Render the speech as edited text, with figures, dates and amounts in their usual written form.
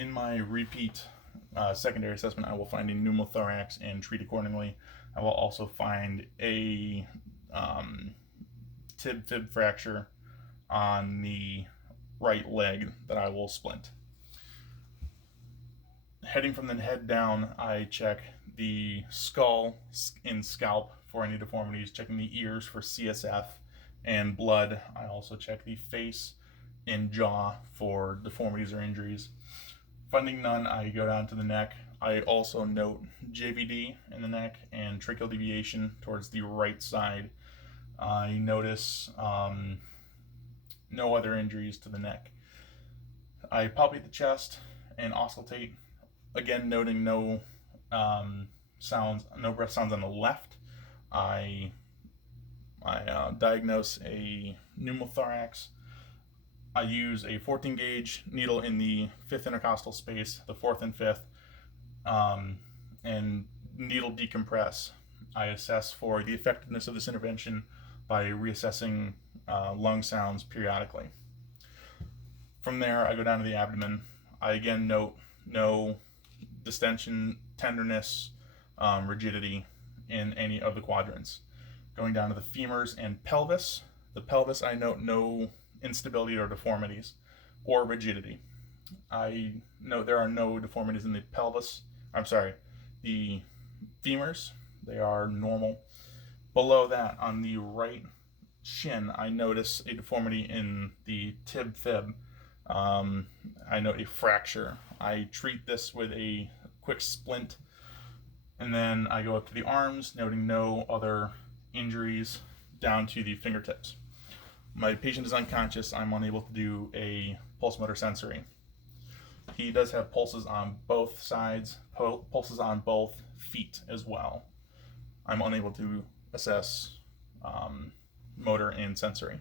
In my repeat secondary assessment, I will find a pneumothorax and treat accordingly. I will also find a tib fib fracture on the right leg that I will splint. Heading from the head down, I check the skull and scalp for any deformities, checking the ears for CSF and blood. I also check the face and jaw for deformities or injuries. Finding none, I go down to the neck. I also note JVD in the neck and tracheal deviation towards the right side. I notice no other injuries to the neck. I palpate the chest and auscultate, again noting no sounds, no breath sounds on the left. I diagnose a pneumothorax. I use a 14 gauge needle in the fifth intercostal space, the fourth and fifth, and needle decompress. I assess for the effectiveness of this intervention by reassessing lung sounds periodically. From there, I go down to the abdomen. I again note no distension, tenderness, rigidity in any of the quadrants. Going down to the femurs and pelvis. The pelvis, I note no instability or deformities or rigidity. I note there are no deformities in the pelvis. I'm sorry, the femurs. They are normal. Below that, on the right shin, I notice a deformity in the tib fib. I note a fracture. I treat this with a quick splint, and then I go up to the arms, noting no other injuries down to the fingertips. My patient is unconscious. I'm unable to do a pulse motor sensory. He does have pulses on both sides, pulses on both feet as well. I'm unable to assess motor and sensory.